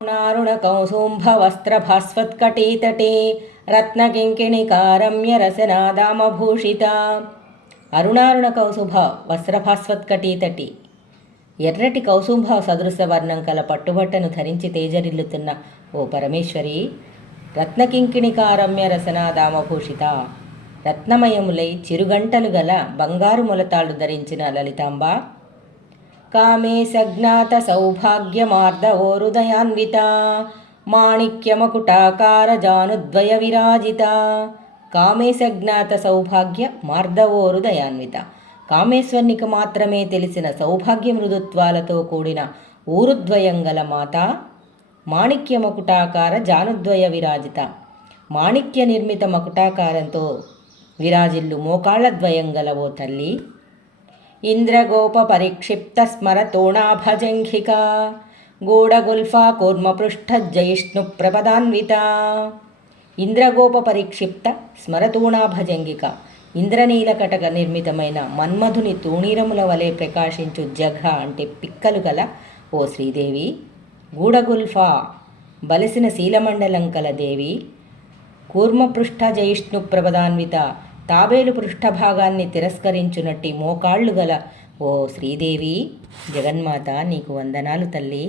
నారుణకౌసుంభవస్త్రభాస్వత్కటీతటే రత్నకింకిణికారమ్యరసనాదామభూషిత. అరుణారుణ కౌసుభ వస్త్రభాస్వత్కటీతటి, ఎర్రటి కౌసుంభ సదృశ వర్ణం కల పట్టుబట్టను ధరించి తేజరిల్లుతున్న ఓ పరమేశ్వరి, రత్నకింకిణికారమ్య రసనాదామభూషిత, రత్నమయములై చిరుగంటలు గల బంగారు మొలతాళ్లు ధరించిన లలితాంబ, కామేశజ్ఞాత సౌభాగ్యమార్దవోరుదయాన్విత, మాణిక్యమకుటాకార జానుద్వయ విరాజిత. కామేశజ్ఞాత సౌభాగ్య మార్దవోరుదయాన్విత, కామేశ్వర్నికి మాత్రమే తెలిసిన సౌభాగ్య మృదుత్వాలతో కూడిన ఊరుద్వయం గల మాత, మాణిక్య మకుటాకార జానుద్వయ విరాజిత, మాణిక్య నిర్మిత మకుటాకారంతో విరాజిల్లు మోకాళ్లద్వయం గలవో తల్లి. ఇంద్రగోప పరిక్షిప్త స్మరతోణాభజంఘిక, గూఢగుల్ఫా కూర్మపృష్ఠ జయిష్ణు ప్రపదాన్విత. ఇంద్రగోప పరిక్షిప్త స్మరతూణాభజంగిక, ఇంద్రనీలకటక నిర్మితమైన మన్మధుని తూణీరముల వలె ప్రకాశించు జఘ అంటే పిక్కలు గల ఓ శ్రీదేవి. గూఢగుల్ఫా బలసిన శీలమండలం కల దేవి. కూర్మపృష్ఠ జయిష్ణు ప్రపదాన్విత, తాబేలు పృష్ఠభాగాన్ని తిరస్కరించునట్టి మోకాళ్ళు గల ఓ శ్రీదేవి. జగన్మాత నీకు వందనాలు తల్లి.